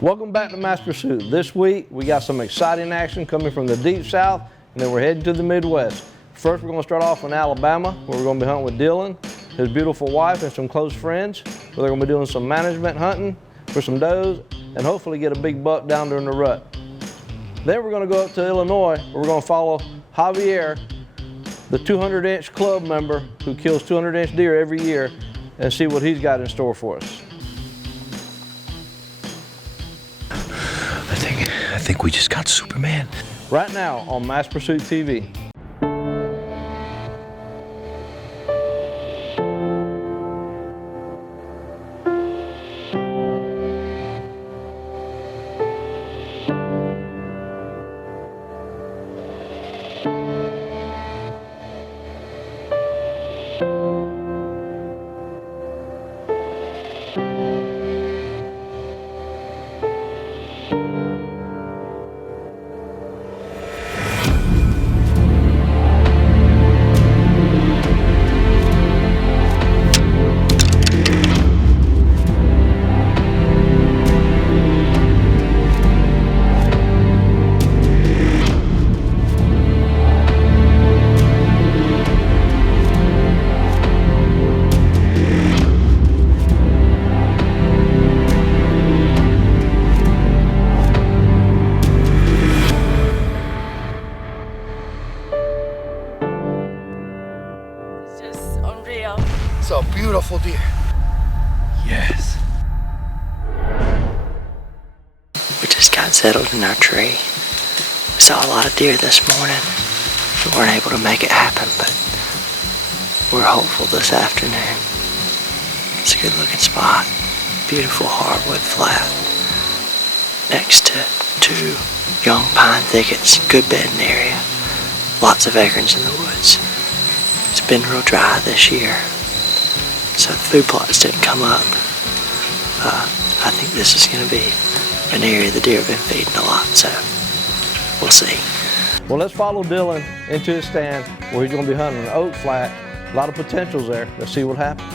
Welcome back to Mass Pursuit. This week we got some exciting action coming from the Deep South, and then we're heading to the Midwest. First we're going to start off in Alabama, where we're going to be hunting with Dylan, his beautiful wife, and some close friends, where they're going to be doing some management hunting for some does and hopefully get a big buck down during the rut. Then we're going to go up to Illinois, where we're going to follow Javier, the 200-inch club member who kills 200-inch deer every year, and see what he's got in store for us. I think we just got Superman. Right now on Mass Pursuit TV. It's a beautiful deer. Yes. We just got settled in our tree. We saw a lot of deer this morning. We weren't able to make it happen, but we're hopeful this afternoon. It's a good looking spot. Beautiful hardwood flat next to two young pine thickets. Good bedding area. Lots of acorns in the woods. It's been real dry this year, so the food plots didn't come up. I think this is going to be an area the deer have been feeding a lot, so we'll see. Well, let's follow Dylan into his stand where he's going to be hunting an oak flat. A lot of potentials there. Let's see what happens.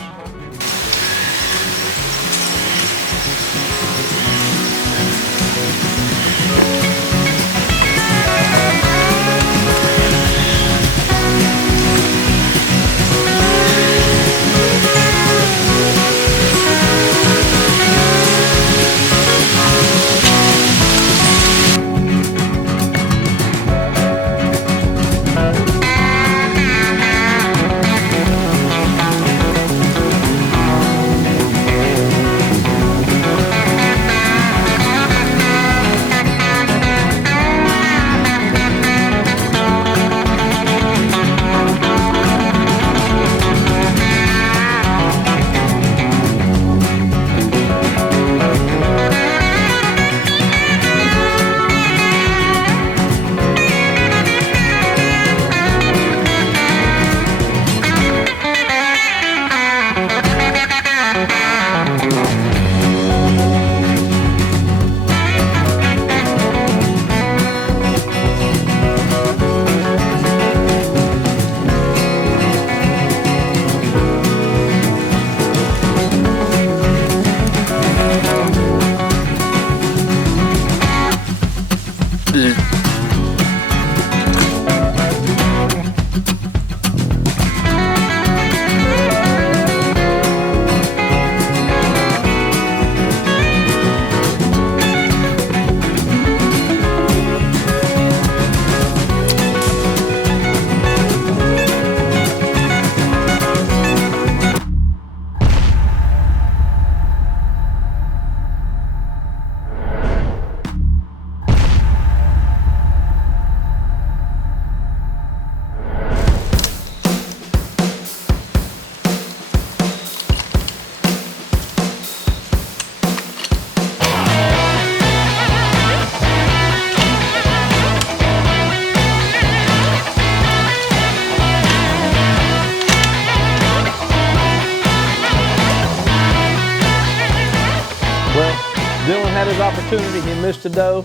Dylan had his opportunity, he missed a doe.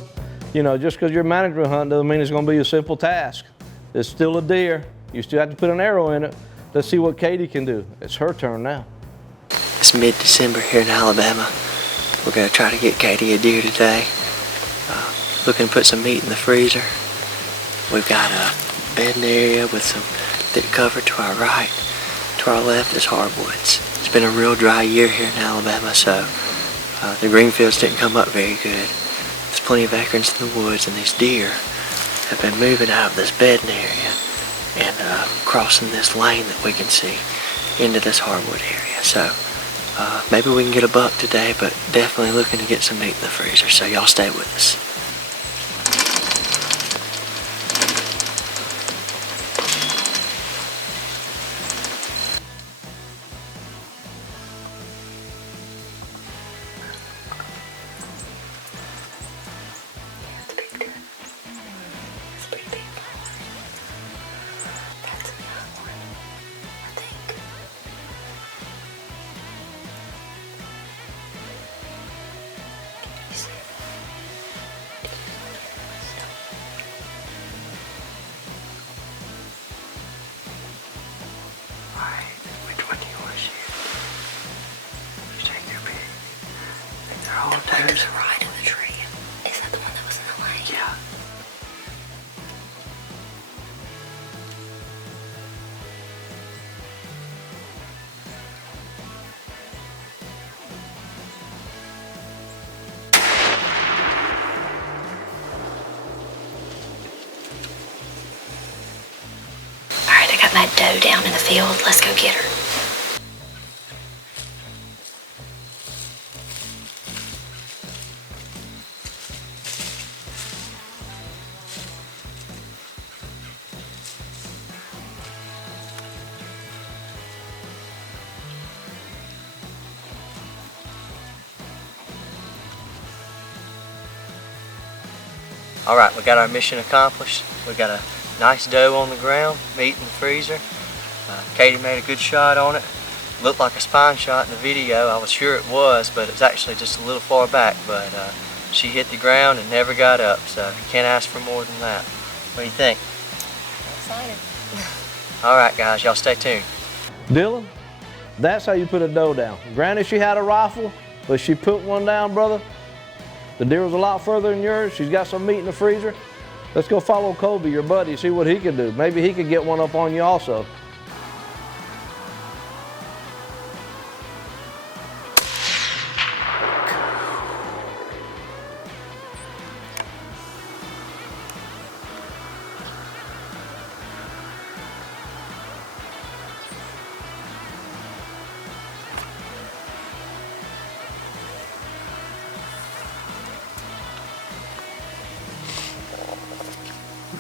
You know, just because you're management hunting doesn't mean it's going to be a simple task. It's still a deer. You still have to put an arrow in it. Let's see what Katie can do. It's her turn now. It's mid-December here in Alabama. We're gonna try to get Katie a deer today. Looking to put some meat in the freezer. We've got a bedding area with some thick cover to our right. To our left is hardwoods. It's been a real dry year here in Alabama, so the green fields didn't come up very good. There's plenty of acorns in the woods, and these deer have been moving out of this bedding area and crossing this lane that we can see into this hardwood area. So maybe we can get a buck today, but definitely looking to get some meat in the freezer. So y'all stay with us. To the right of the tree. Is that the one that was in the lane? Yeah. Alright, I got my doe down in the field. Let's go get her. All right, we got our mission accomplished. We got a nice doe on the ground, meat in the freezer. Katie made a good shot on it. Looked like a spine shot in the video. I was sure it was, but it was actually just a little far back. But she hit the ground and never got up, so you can't ask for more than that. What do you think? I'm excited. All right, guys, y'all stay tuned. Dylan, that's how you put a doe down. Granted, she had a rifle, but she put one down, brother. The deer was a lot further than yours. She's got some meat in the freezer. Let's go follow Colby, your buddy, see what he can do. Maybe he could get one up on you also.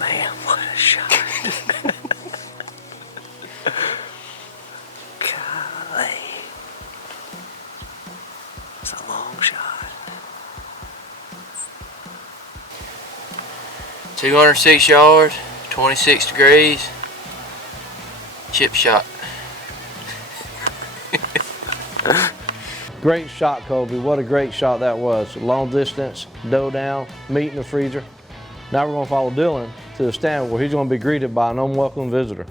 Man, what a shot. Golly. It's a long shot. 206 yards, 26 degrees, chip shot. Great shot, Colby. What a great shot that was. Long distance, doe down, meat in the freezer. Now we're going to follow Dylan to the stand where he's going to be greeted by an unwelcome visitor.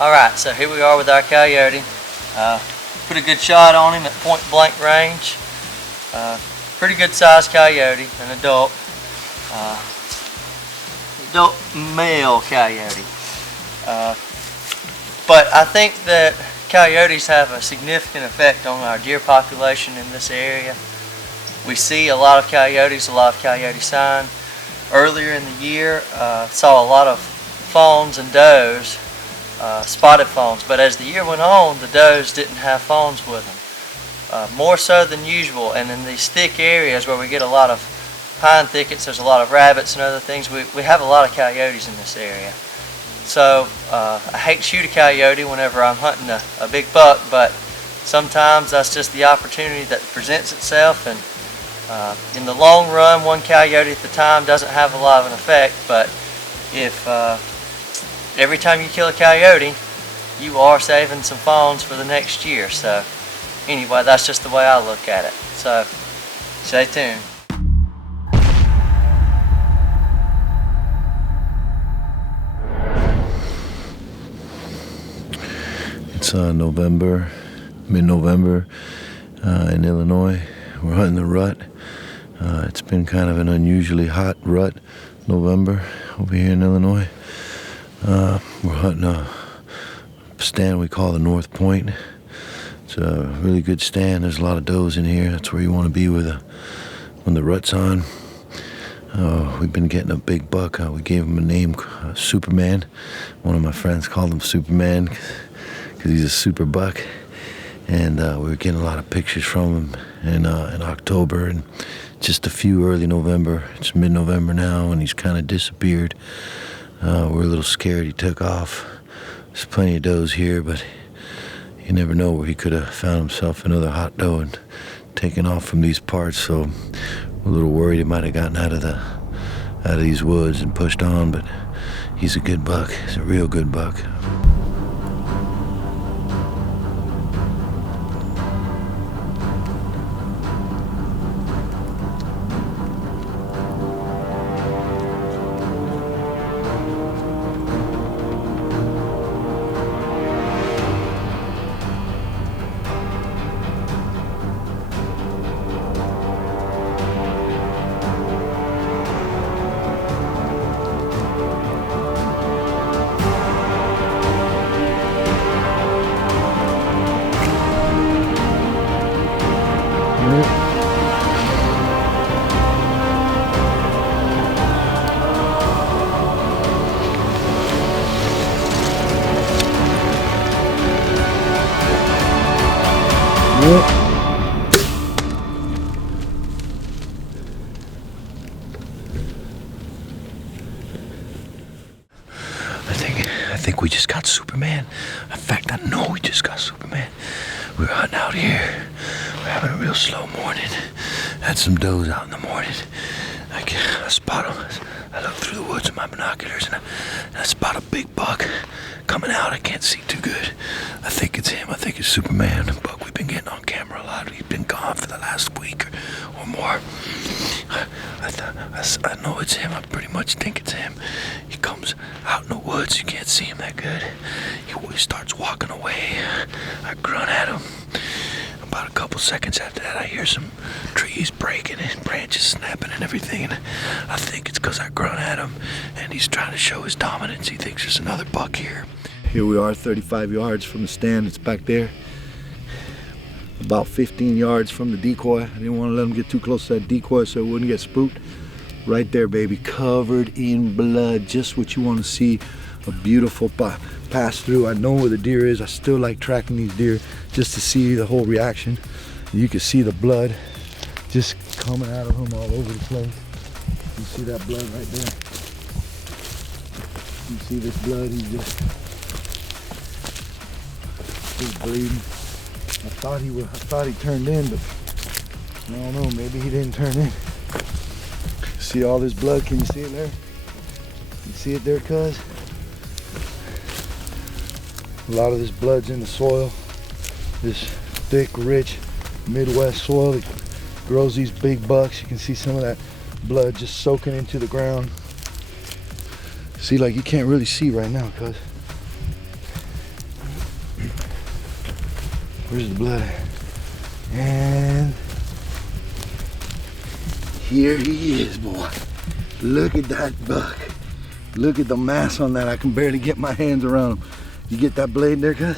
All right, so here we are with our coyote. put a good shot on him at point blank range. Pretty good sized coyote, an adult male coyote. But I think that coyotes have a significant effect on our deer population in this area. We see a lot of coyotes, a lot of coyote sign. Earlier in the year, saw a lot of fawns and does, spotted fawns, but as the year went on, the does didn't have fawns with them. More so than usual, and in these thick areas where we get a lot of pine thickets, there's a lot of rabbits and other things, we have a lot of coyotes in this area. So I hate to shoot a coyote whenever I'm hunting a big buck, but sometimes that's just the opportunity that presents itself, and in the long run, one coyote at the time doesn't have a lot of an effect, but if every time you kill a coyote, you are saving some fawns for the next year. So anyway, that's just the way I look at it. So stay tuned. It's November, mid-November in Illinois. We're hunting the rut. It's been kind of an unusually hot rut November over here in Illinois. We're hunting a stand we call the North Point. It's a really good stand. There's a lot of does in here. That's where you want to be when the rut's on. We've been getting a big buck. We gave him a name, Superman. One of my friends called him Superman because he's a super buck. And we were getting a lot of pictures from him in October and just a few early November. It's mid-November now, and he's kind of disappeared. We're a little scared he took off. There's plenty of does here, but you never know where he could have found himself another hot doe and taken off from these parts. So we're a little worried he might have gotten out of these woods and pushed on, but he's a good buck. He's a real good buck. I think we just got Superman. In fact, I know we just got Superman. We were hunting out here. We're having a real slow morning. Had some does out in the morning. I spot them. I look through the woods with my binoculars and I spot a big buck coming out. I can't see too good. I think it's him. I think it's Superman. The buck we've been getting on camera a lot. He's been gone for the last week or more. I know it's him. I pretty much think it's him. He comes out in the woods. You can't see him that good. He starts walking away. I grunt at him. About a couple seconds after that, I hear some trees breaking and branches snapping and everything. And I think it's because I grunt at him and he's trying to show his dominance. He thinks there's another buck here. Here we are 35 yards from the stand. It's back there. About 15 yards from the decoy. I didn't want to let him get too close to that decoy so it wouldn't get spooked. Right there, baby, covered in blood. Just what you want to see. A beautiful pass through. I know where the deer is. I still like tracking these deer just to see the whole reaction. You can see the blood just coming out of him all over the place. You see that blood right there? You see this blood? He's bleeding. I thought he turned in, but I don't know, maybe he didn't turn in. See all this blood? Can you see it there? You see it there, cuz? A lot of this blood's in the soil. This thick, rich Midwest soil that grows these big bucks. You can see some of that blood just soaking into the ground. See, like you can't really see right now, cuz. Where's the blood at? And here he is, boy. Look at that buck. Look at the mass on that. I can barely get my hands around him. You get that blade there, cuz?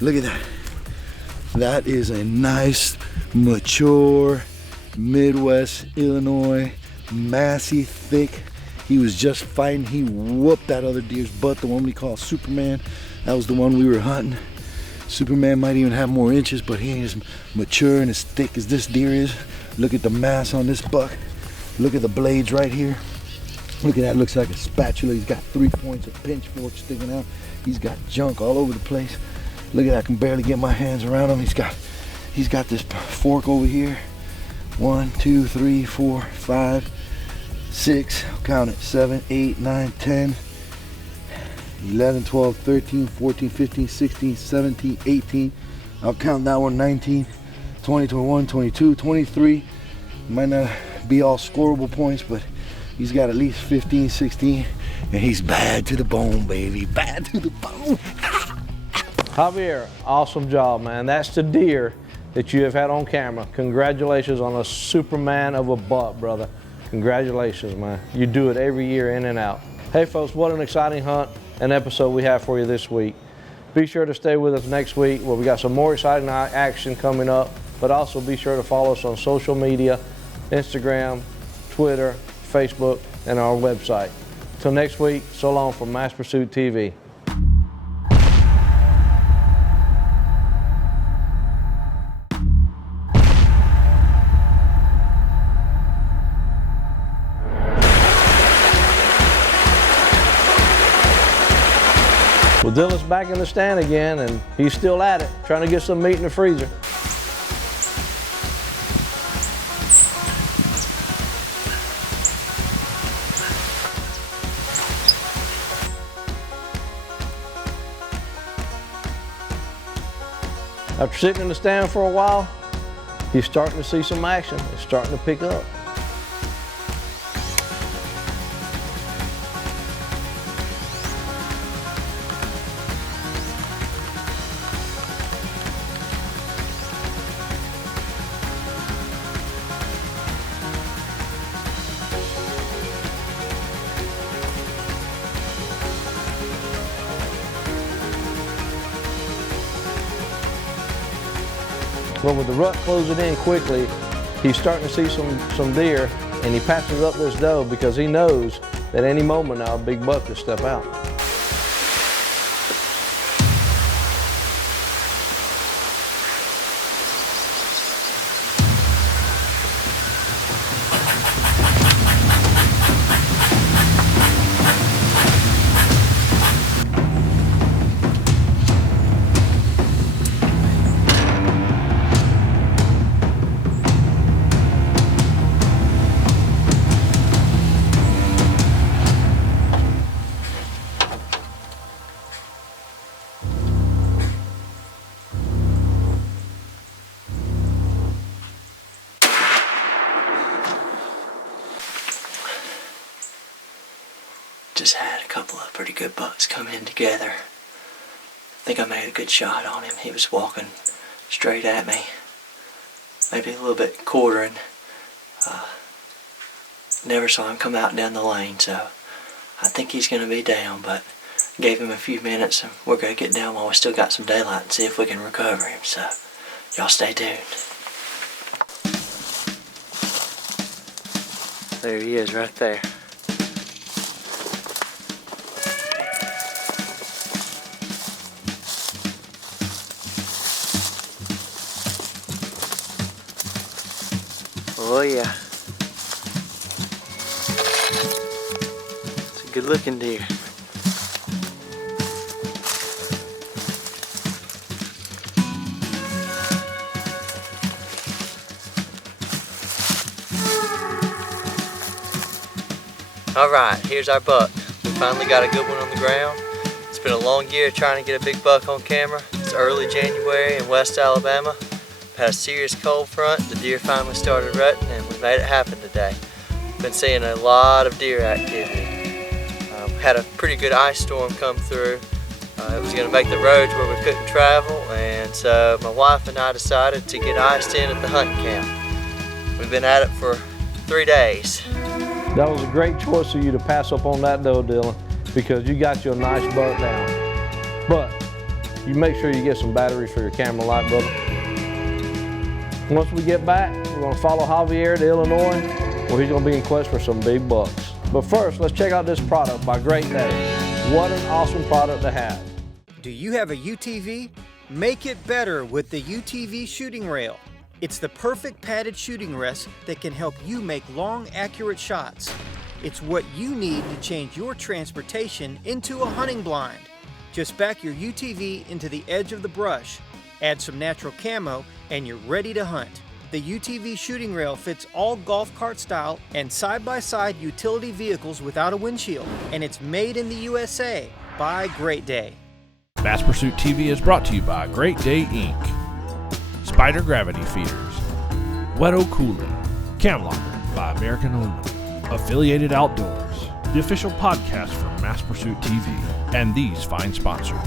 Look at that. That is a nice, mature, Midwest Illinois, massy, thick. He was just fighting. He whooped that other deer's butt, the one we call Superman. That was the one we were hunting. Superman might even have more inches, but he ain't as mature and as thick as this deer is. Look at the mass on this buck. Look at the blades right here. Look at that, looks like a spatula. He's got 3 points of pinchfork sticking out. He's got junk all over the place. Look at that, I can barely get my hands around him. He's got this fork over here. 1, 2, 3, 4, 5, 6, I'll count it, 7, 8, 9, 10, 11, 12, 13, 14, 15, 16, 17, 18. I'll count that one, 19, 20, 21, 22, 23. Might not be all scoreable points, but he's got at least 15, 16, and he's bad to the bone, baby. Bad to the bone. Javier, awesome job, man. That's the deer that you have had on camera. Congratulations on a Superman of a buck, brother. Congratulations, man. You do it every year in and out. Hey folks, what an exciting hunt and episode we have for you this week. Be sure to stay with us next week where we got some more exciting action coming up, but also be sure to follow us on social media, Instagram, Twitter, Facebook, and our website. Till next week, so long from Mass Pursuit TV. Well, Dylan's back in the stand again, and he's still at it, trying to get some meat in the freezer. After sitting in the stand for a while, he's starting to see some action. It's starting to pick up. But with the rut closing in quickly, he's starting to see some deer, and he passes up this doe because he knows that any moment now a big buck could step out. Just had a couple of pretty good bucks come in together. I think I made a good shot on him. He was walking straight at me, maybe a little bit quartering. Never saw him come out down the lane, so I think he's going to be down, but gave him a few minutes and we're going to get down while we still got some daylight and see if we can recover him, so y'all stay tuned. There he is right there. Oh yeah. It's a good looking deer. Alright, here's our buck. We finally got a good one on the ground. It's been a long year trying to get a big buck on camera. It's early January in West Alabama. Had a serious cold front, the deer finally started rutting, and we made it happen today. Been seeing a lot of deer activity. Had a pretty good ice storm come through, It was going to make the roads where we couldn't travel, and so my wife and I decided to get iced in at the hunting camp. We've been at it for 3 days. That was a great choice of you to pass up on that doe, Dylan, because you got you a nice buck down. But you make sure you get some batteries for your camera light, brother. Once we get back, we're going to follow Javier to Illinois, where he's going to be in quest for some big bucks. But first, let's check out this product by Great Daddy. What an awesome product to have. Do you have a UTV? Make it better with the UTV shooting rail. It's the perfect padded shooting rest that can help you make long, accurate shots. It's what you need to change your transportation into a hunting blind. Just back your UTV into the edge of the brush, add some natural camo, and you're ready to hunt. The UTV shooting rail fits all golf cart style and side-by-side utility vehicles without a windshield, and it's made in the USA by Great Day. Bass Pursuit TV is brought to you by Great Day Inc., Spider Gravity Feeders, Weto Cooling, Camlocker by American Aluminum, Affiliated Outdoors, the official podcast for Bass Pursuit TV, and these fine sponsors.